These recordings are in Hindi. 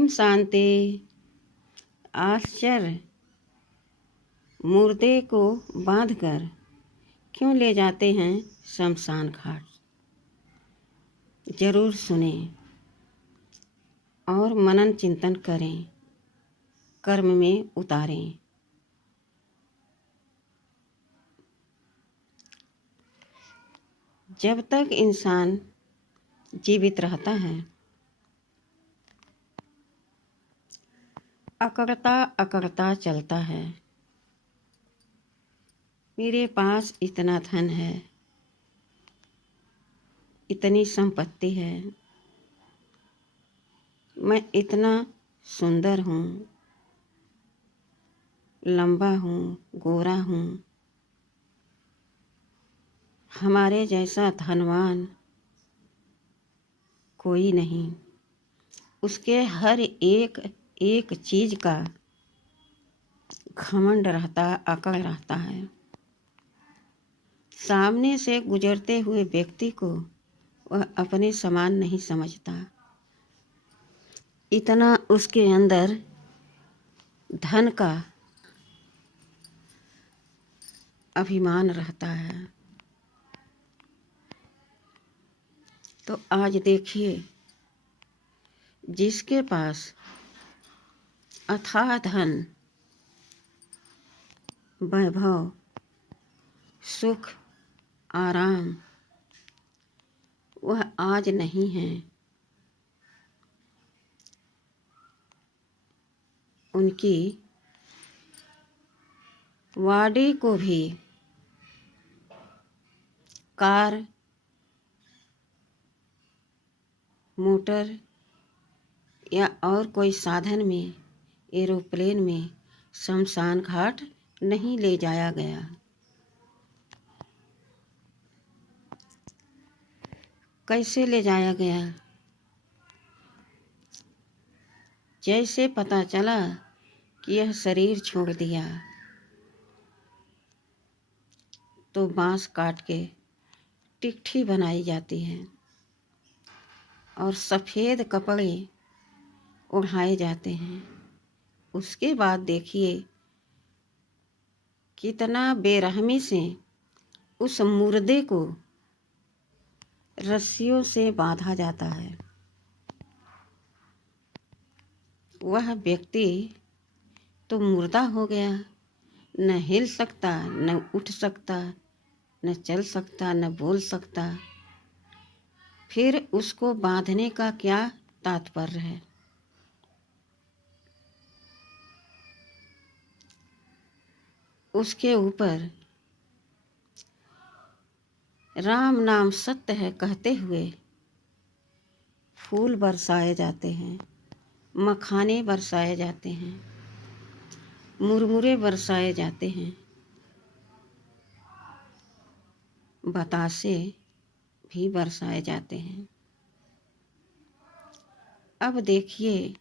ओम शांति। आश्चर्य। मुर्दे को बांधकर क्यों ले जाते हैं शमशान घाट? जरूर सुने और मनन चिंतन करें, कर्म में उतारें। जब तक इंसान जीवित रहता है, अकड़ता अकड़ता चलता है। मेरे पास इतना धन है, इतनी संपत्ति है, मैं इतना सुंदर हूँ, लंबा हूँ, गोरा हूँ, हमारे जैसा धनवान कोई नहीं। उसके हर एक एक चीज का घमंड रहता, अकड़ रहता है। सामने से गुजरते हुए व्यक्ति को वह अपने समान नहीं समझता। इतना उसके अंदर धन का अभिमान रहता है। तो आज देखिए, जिसके पास अथाह धन, वैभव, सुख, आराम वह आज नहीं है। उनकी वाडी को भी कार, मोटर या और कोई साधन में, एरोप्लेन में शमशान घाट नहीं ले जाया गया। कैसे ले जाया गया? जैसे पता चला कि यह शरीर छोड़ दिया, तो बांस काट के टिकठी बनाई जाती है और सफ़ेद कपड़े ओढ़ाए जाते हैं। उसके बाद देखिए कितना बेरहमी से उस मुर्दे को रस्सियों से बांधा जाता है। वह व्यक्ति तो मुर्दा हो गया, न हिल सकता, न उठ सकता, न चल सकता, न बोल सकता। फिर उसको बांधने का क्या तात्पर्य है? उसके ऊपर राम नाम सत्य है कहते हुए फूल बरसाए जाते हैं, मखाने बरसाए जाते हैं, मुरमुरे बरसाए जाते हैं, बतासे भी बरसाए जाते हैं। अब देखिए,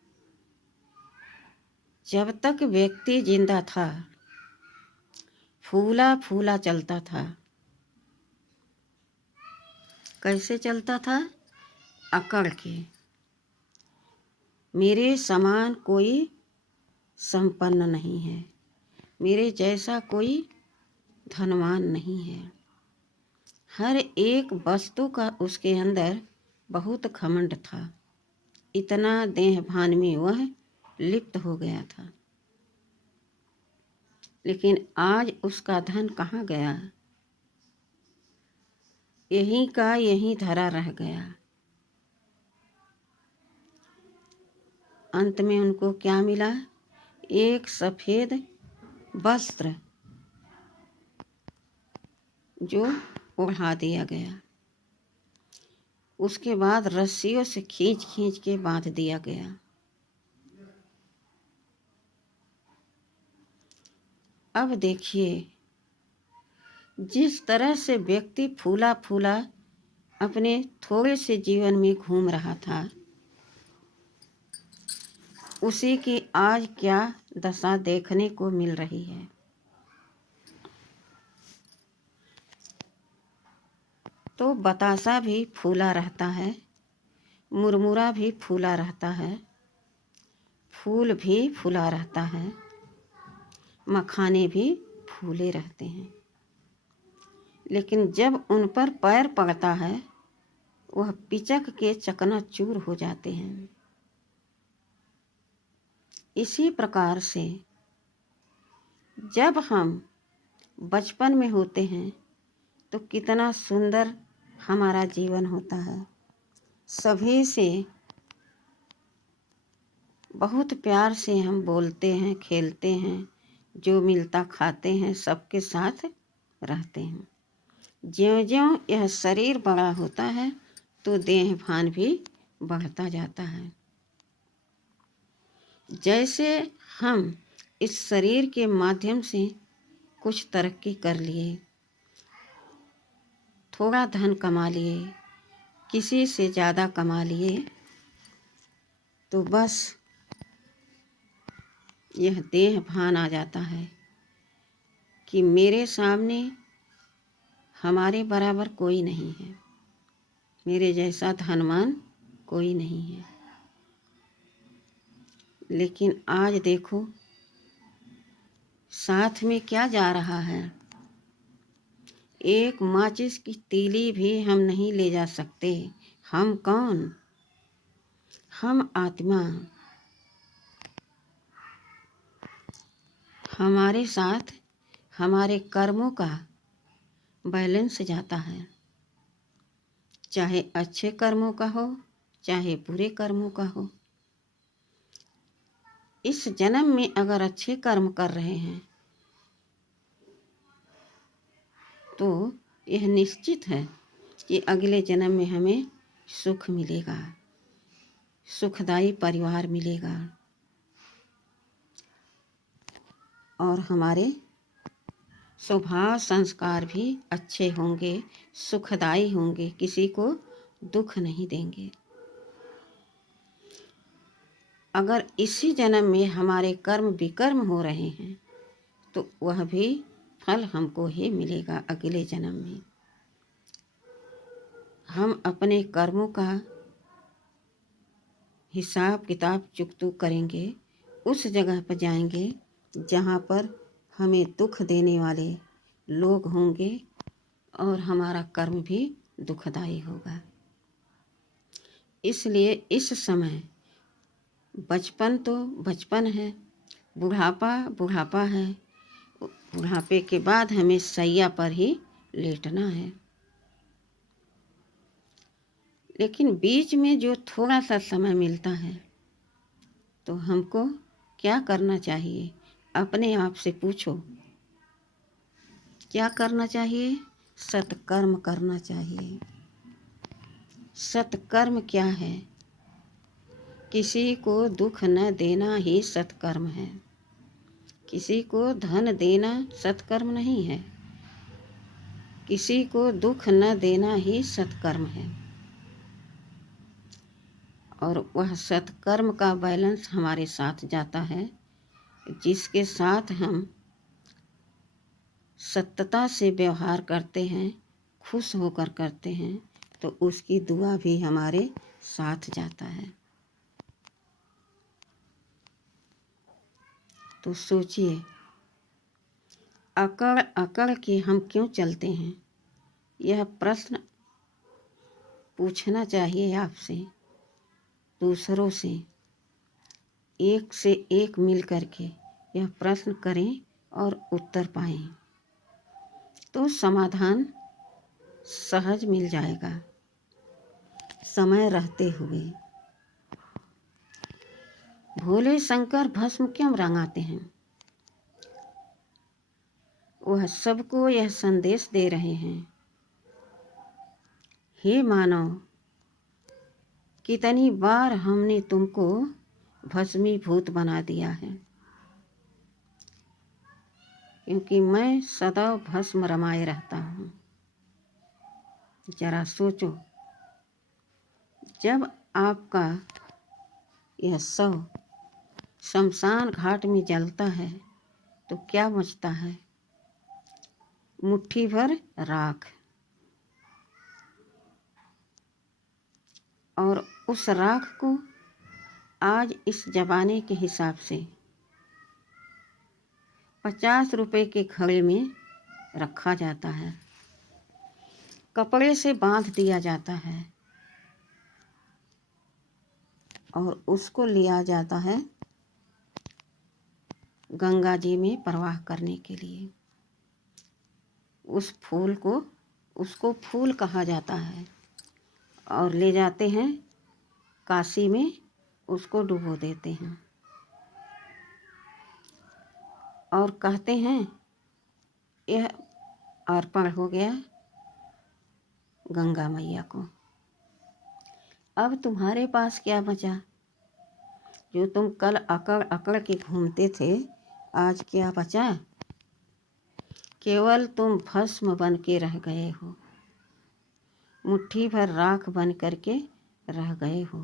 जब तक व्यक्ति जिंदा था, फूला फूला चलता था। कैसे चलता था? अकड़ के। मेरे समान कोई संपन्न नहीं है, मेरे जैसा कोई धनवान नहीं है। हर एक वस्तु का उसके अंदर बहुत घमंड था। इतना देह भान में वह लिप्त हो गया था। लेकिन आज उसका धन कहाँ गया? यहीं का यहीं धरा रह गया। अंत में उनको क्या मिला? एक सफ़ेद वस्त्र जो ओढ़ा दिया गया। उसके बाद रस्सियों से खींच खींच के बांध दिया गया। अब देखिए, जिस तरह से व्यक्ति फूला फूला अपने थोड़े से जीवन में घूम रहा था, उसी की आज क्या दशा देखने को मिल रही है। तो बतासा भी फूला रहता है, मुरमुरा भी फूला रहता है, फूल भी फूला रहता है, मखाने भी फूले रहते हैं, लेकिन जब उन पर पैर पड़ता है वह पिचक के चकनाचूर हो जाते हैं। इसी प्रकार से जब हम बचपन में होते हैं तो कितना सुंदर हमारा जीवन होता है। सभी से बहुत प्यार से हम बोलते हैं, खेलते हैं, जो मिलता खाते हैं, सबके साथ रहते हैं। ज्यों-ज्यों यह शरीर बड़ा होता है तो देह भान भी बढ़ता जाता है। जैसे हम इस शरीर के माध्यम से कुछ तरक्की कर लिए, थोड़ा धन कमा लिए, किसी से ज़्यादा कमा लिए, तो बस यह देह भान आ जाता है कि मेरे सामने हमारे बराबर कोई नहीं है, मेरे जैसा धनवान कोई नहीं है। लेकिन आज देखो साथ में क्या जा रहा है। एक माचिस की तीली भी हम नहीं ले जा सकते। हम कौन? हम आत्मा। हमारे साथ हमारे कर्मों का बैलेंस जाता है, चाहे अच्छे कर्मों का हो चाहे बुरे कर्मों का हो। इस जन्म में अगर अच्छे कर्म कर रहे हैं तो यह निश्चित है कि अगले जन्म में हमें सुख मिलेगा, सुखदायी परिवार मिलेगा और हमारे स्वभाव संस्कार भी अच्छे होंगे, सुखदायी होंगे, किसी को दुख नहीं देंगे। अगर इसी जन्म में हमारे कर्म विकर्म हो रहे हैं तो वह भी फल हमको ही मिलेगा अगले जन्म में। हम अपने कर्मों का हिसाब किताब चुकतू करेंगे, उस जगह पर जाएंगे जहाँ पर हमें दुख देने वाले लोग होंगे और हमारा कर्म भी दुखदायी होगा। इसलिए इस समय बचपन तो बचपन है, बुढ़ापा बुढ़ापा है, बुढ़ापे के बाद हमें सैया पर ही लेटना है। लेकिन बीच में जो थोड़ा सा समय मिलता है तो हमको क्या करना चाहिए? अपने आप से पूछो, क्या करना चाहिए? सत्कर्म करना चाहिए। सत्कर्म क्या है? किसी को दुख न देना ही सत्कर्म है। किसी को धन देना सत्कर्म नहीं है, किसी को दुख न देना ही सत्कर्म है। और वह सत्कर्म का बैलेंस हमारे साथ जाता है। जिसके साथ हम सत्यता से व्यवहार करते हैं, खुश होकर करते हैं, तो उसकी दुआ भी हमारे साथ जाता है। तो सोचिए, अकड़ अकड़ के हम क्यों चलते हैं? यह प्रश्न पूछना चाहिए आपसे, दूसरों से, एक से एक मिल करके यह प्रश्न करें और उत्तर पाएं तो समाधान सहज मिल जाएगा समय रहते हुए। भोले शंकर भस्म क्यों रंगाते हैं? वह सबको यह संदेश दे रहे हैं, हे मानव, कितनी बार हमने तुमको भस्मीभूत बना दिया है, क्योंकि मैं सदा भस्म रमाए रहता हूँ। जरा सोचो, जब आपका यह शव शमशान घाट में जलता है तो क्या बचता है? मुट्ठी भर राख। और उस राख को आज इस जमाने के हिसाब से 50 रुपए के घड़े में रखा जाता है, कपड़े से बांध दिया जाता है और उसको लिया जाता है गंगा जी में प्रवाह करने के लिए। उस फूल को, उसको फूल कहा जाता है, और ले जाते हैं काशी में, उसको डुबो देते हैं और कहते हैं यह अर्पण हो गया गंगा मैया को। अब तुम्हारे पास क्या बचा? जो तुम कल अकड़ अकड़ के घूमते थे, आज क्या बचा? केवल तुम भस्म बन के रह गए हो, मुट्ठी भर राख बन करके रह गए हो।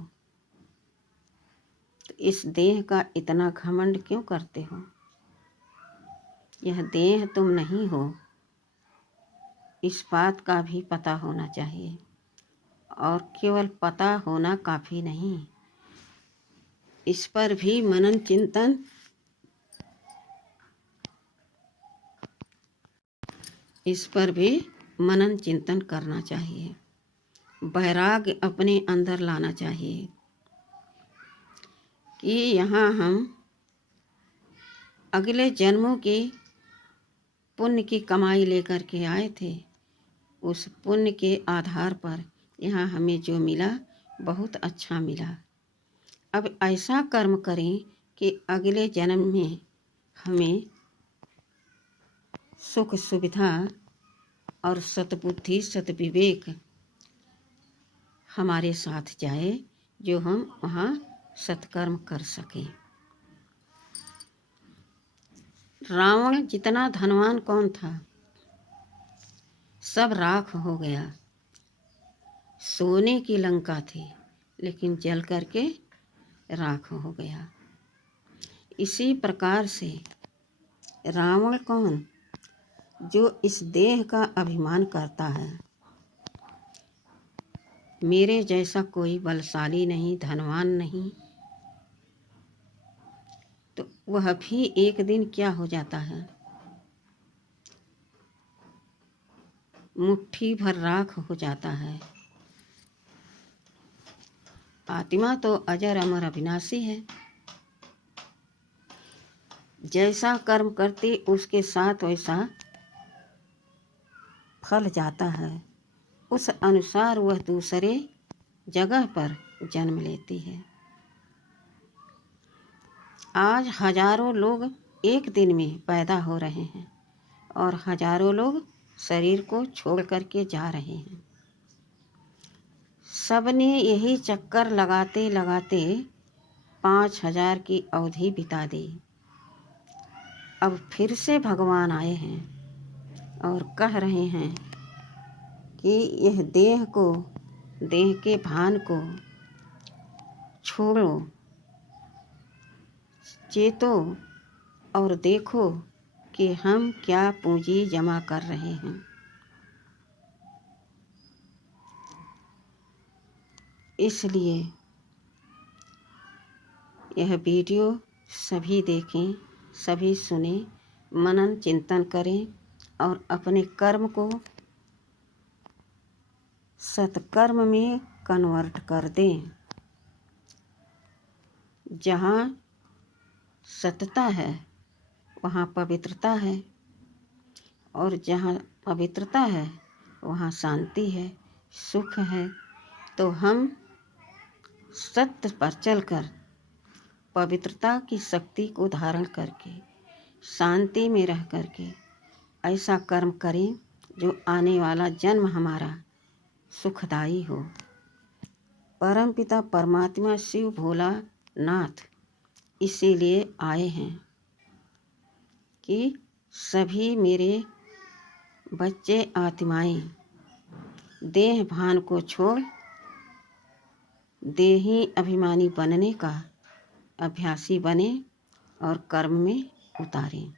तो इस देह का इतना घमंड क्यों करते हो? यह देह तुम नहीं हो, इस बात का भी पता होना चाहिए। और केवल पता होना काफ़ी नहीं, इस पर भी मनन चिंतन, इस पर भी मनन चिंतन करना चाहिए। वैराग्य अपने अंदर लाना चाहिए कि यहाँ हम अगले जन्मों के पुण्य की कमाई लेकर के आए थे। उस पुण्य के आधार पर यहाँ हमें जो मिला बहुत अच्छा मिला। अब ऐसा कर्म करें कि अगले जन्म में हमें सुख सुविधा और सद्बुद्धि सद्विवेक हमारे साथ जाए, जो हम वहाँ सत्कर्म कर सकें। रावण जितना धनवान कौन था, सब राख हो गया। सोने की लंका थी, लेकिन जल करके राख हो गया। इसी प्रकार से रावण कौन? जो इस देह का अभिमान करता है, मेरे जैसा कोई बलशाली नहीं, धनवान नहीं, तो वह भी एक दिन क्या हो जाता है? मुट्ठी भर राख हो जाता है। आत्मा तो अजर अमर अविनाशी है। जैसा कर्म करती उसके साथ वैसा फल जाता है। उस अनुसार वह दूसरे जगह पर जन्म लेती है। आज हजारों लोग एक दिन में पैदा हो रहे हैं और हजारों लोग शरीर को छोड़ करके जा रहे हैं। सबने यही चक्कर लगाते लगाते 5000 की अवधि बिता दी। अब फिर से भगवान आए हैं और कह रहे हैं कि यह देह को, देह के भान को छोड़ो, चेतो और देखो कि हम क्या पूंजी जमा कर रहे हैं। इसलिए यह वीडियो सभी देखें, सभी सुने, मनन चिंतन करें और अपने कर्म को सत्कर्म में कन्वर्ट कर दें। जहाँ सतता है वहाँ पवित्रता है, और जहाँ पवित्रता है वहाँ शांति है, सुख है। तो हम सत्य पर चलकर पवित्रता की शक्ति को धारण करके शांति में रह करके ऐसा कर्म करें जो आने वाला जन्म हमारा सुखदायी हो। परमपिता परमात्मा शिव भोलानाथ इसीलिए आए हैं कि सभी मेरे बच्चे आत्माएं देह भान को छोड़ देही अभिमानी बनने का अभ्यासी बने और कर्म में उतारें।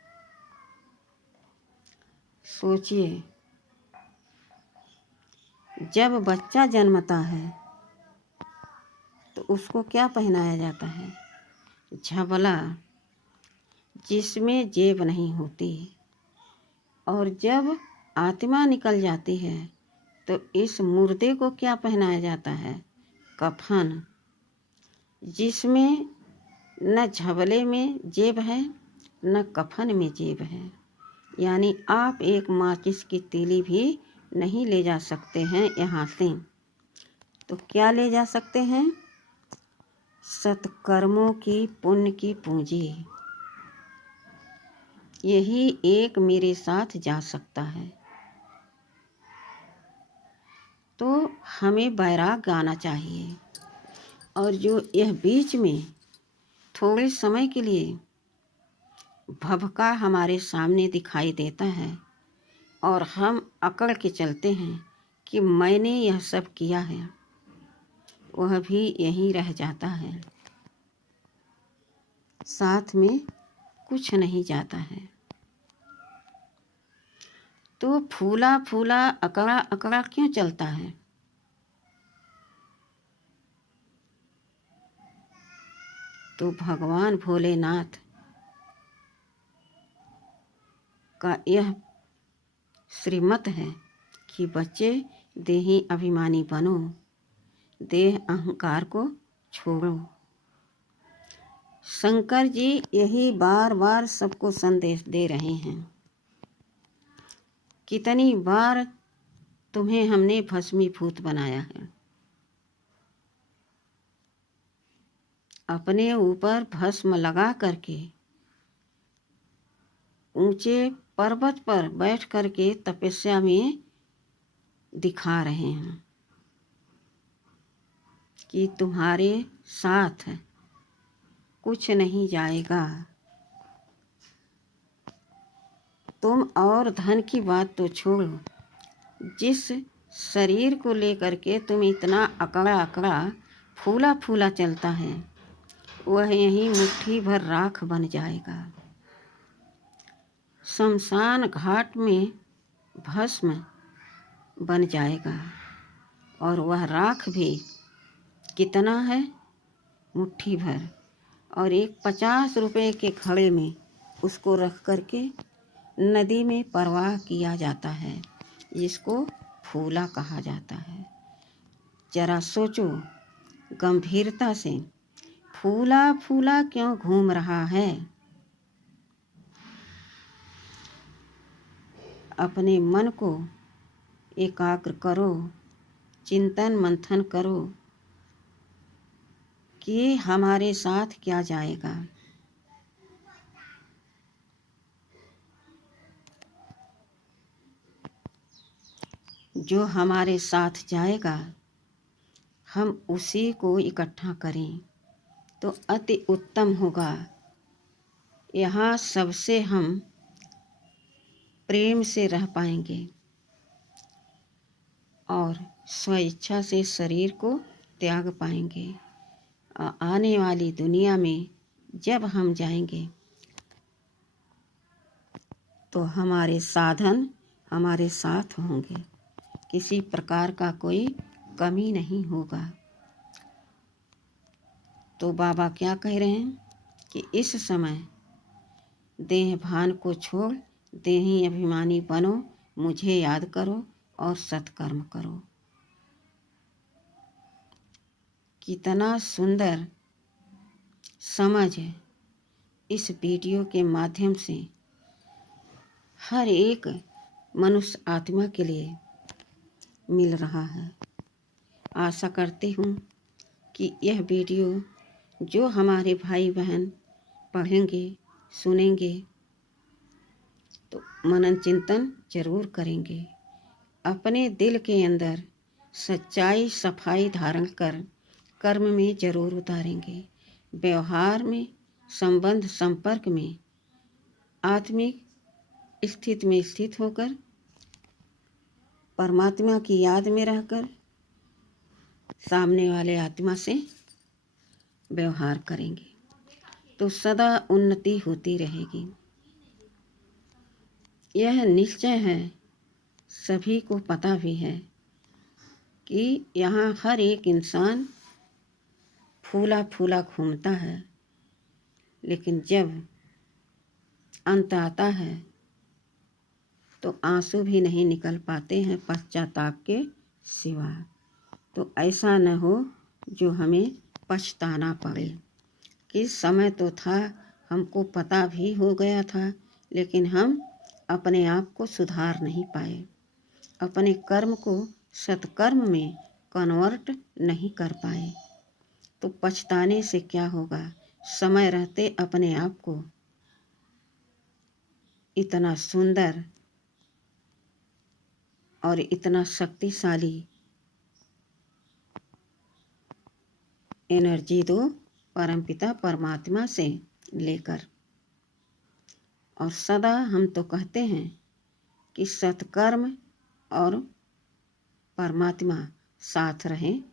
सोचिए, जब बच्चा जन्मता है तो उसको क्या पहनाया जाता है? झबला, जिसमें जेब नहीं होती। और जब आत्मा निकल जाती है तो इस मुर्दे को क्या पहनाया जाता है? कफन, जिसमें न झबले में जेब है न कफन में जेब है। यानी आप एक माचिस की तीली भी नहीं ले जा सकते हैं यहाँ से। तो क्या ले जा सकते हैं? सत्कर्मों की, पुण्य की पूंजी। यही एक मेरे साथ जा सकता है। तो हमें बैराग आना चाहिए। और जो यह बीच में थोड़े समय के लिए भभका हमारे सामने दिखाई देता है और हम अकड़ के चलते हैं कि मैंने यह सब किया है, वह भी यहीं रह जाता है, साथ में कुछ नहीं जाता है। तो फूला फूला अकड़ा अकड़ा क्यों चलता है? तो भगवान भोलेनाथ का यह श्रीमत है कि बच्चे देही अभिमानी बनो, देह अहंकार को छोड़ो। शंकर जी यही बार बार सबको संदेश दे रहे हैं। कितनी बार तुम्हें हमने भस्मीभूत बनाया है, अपने ऊपर भस्म लगा करके ऊंचे पर्वत पर बैठ करके तपस्या में दिखा रहे हैं कि तुम्हारे साथ कुछ नहीं जाएगा। तुम और धन की बात तो छोड़ो, जिस शरीर को लेकर के तुम इतना अकड़ा अकड़ा फूला फूला चलता है, वह यहीं मुट्ठी भर राख बन जाएगा। शमशान घाट में भस्म बन जाएगा। और वह राख भी कितना है? मुट्ठी भर। और एक 50 रुपए के घड़े में उसको रख करके नदी में प्रवाह किया जाता है, जिसको फूला कहा जाता है। जरा सोचो गंभीरता से, फूला फूला क्यों घूम रहा है? अपने मन को एकाग्र करो, चिंतन मंथन करो कि हमारे साथ क्या जाएगा। जो हमारे साथ जाएगा हम उसी को इकट्ठा करें तो अति उत्तम होगा। यहाँ सबसे हम प्रेम से रह पाएंगे और स्वेच्छा से शरीर को त्याग पाएंगे। आने वाली दुनिया में जब हम जाएंगे तो हमारे साधन हमारे साथ होंगे, किसी प्रकार का कोई कमी नहीं होगा। तो बाबा क्या कह रहे हैं कि इस समय देह भान को छोड़ देही अभिमानी बनो, मुझे याद करो और सत्कर्म करो। कितना सुंदर समझ इस वीडियो के माध्यम से हर एक मनुष्य आत्मा के लिए मिल रहा है। आशा करती हूँ कि यह वीडियो जो हमारे भाई बहन पढ़ेंगे सुनेंगे तो मनन चिंतन जरूर करेंगे, अपने दिल के अंदर सच्चाई सफाई धारण कर कर्म में जरूर उतारेंगे, व्यवहार में संबंध संपर्क में आत्मिक स्थिति में स्थित होकर परमात्मा की याद में रहकर सामने वाले आत्मा से व्यवहार करेंगे तो सदा उन्नति होती रहेगी। यह निश्चय है, सभी को पता भी है कि यहाँ हर एक इंसान फूला फूला घूमता है, लेकिन जब अंत आता है तो आंसू भी नहीं निकल पाते हैं पश्चाताप के सिवा। तो ऐसा न हो जो हमें पछताना पड़े कि समय तो था, हमको पता भी हो गया था, लेकिन हम अपने आप को सुधार नहीं पाए, अपने कर्म को सत्कर्म में कन्वर्ट नहीं कर पाए। तो पछताने से क्या होगा? समय रहते अपने आप को इतना सुंदर और इतना शक्तिशाली एनर्जी दो परमपिता परमात्मा से लेकर। और सदा हम तो कहते हैं कि सत्कर्म और परमात्मा साथ रहें,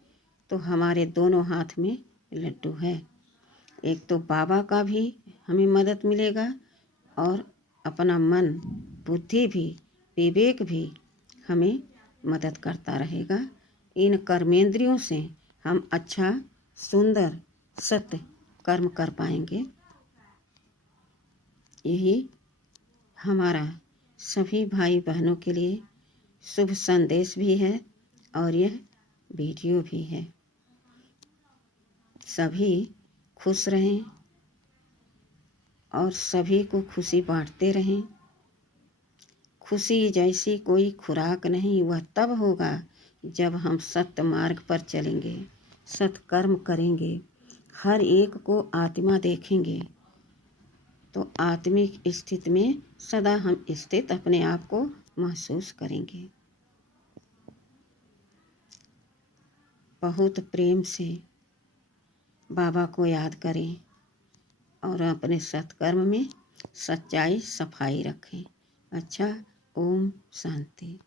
तो हमारे दोनों हाथ में लड्डू है। एक तो बाबा का भी हमें मदद मिलेगा और अपना मन, बुद्धि भी, विवेक भी हमें मदद करता रहेगा। इन कर्मेंद्रियों से हम अच्छा सुंदर सत्य कर्म कर पाएंगे। यही हमारा सभी भाई बहनों के लिए शुभ संदेश भी है और यह वीडियो भी है। सभी खुश रहें और सभी को खुशी बांटते रहें। खुशी जैसी कोई खुराक नहीं, वह तब होगा जब हम सत्य मार्ग पर चलेंगे, सत्कर्म करेंगे, हर एक को आत्मा देखेंगे, तो आत्मिक स्थिति में सदा हम स्थित अपने आप को महसूस करेंगे। बहुत प्रेम से बाबा को याद करें और अपने सत्कर्म में सच्चाई सफाई रखें। अच्छा, ओम शांति।